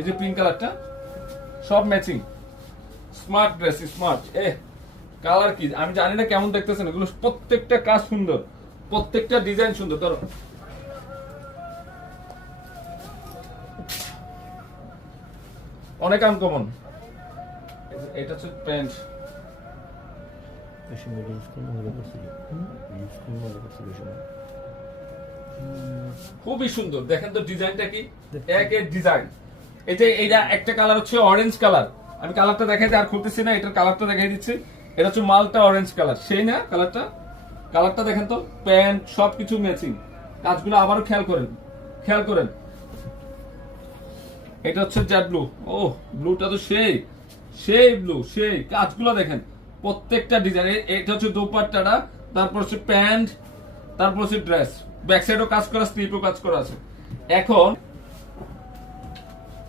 এই যে পিঙ্ক কালারটা সব matching, smart dress, smart. Colour কি আমি জানি না কেমন দেখতেছেন, এগুলো প্রত্যেকটা কাজ সুন্দর, প্রত্যেকটা ডিজাইন সুন্দর। ধরো অনেক আনকমন। এটা হচ্ছে প্যান্ট, খুবই সুন্দর। দেখেন তো ডিজাইনটা কি, একের ডিজাইন। এইটা একটা কালার হচ্ছে অরেঞ্জ কালার, আমি কালারটা দেখাইতে আর খুলতেছি না, এটার কালারটা দেখাই দিচ্ছি। এটা হচ্ছে মালটা অরেঞ্জ কালার, সেই না কালারটা? কালারটা দেখেন তো, প্যান্ট সবকিছু ম্যাচিং। কাজগুলো আবারও খেয়াল করেন, খেয়াল করেন। এটা হচ্ছে জেড ব্লু। ও ব্লুটা তো সেই সেই ব্লু, সেই কাজগুলো দেখেন, প্রত্যেকটা ডিজাইন। এটা হচ্ছে দোপাট্টাটা, তারপর হচ্ছে প্যান্ট, তারপর হচ্ছে ড্রেস, ব্যাক সাইডও কাজ করা, স্লিপও কাজ করা আছে। এখন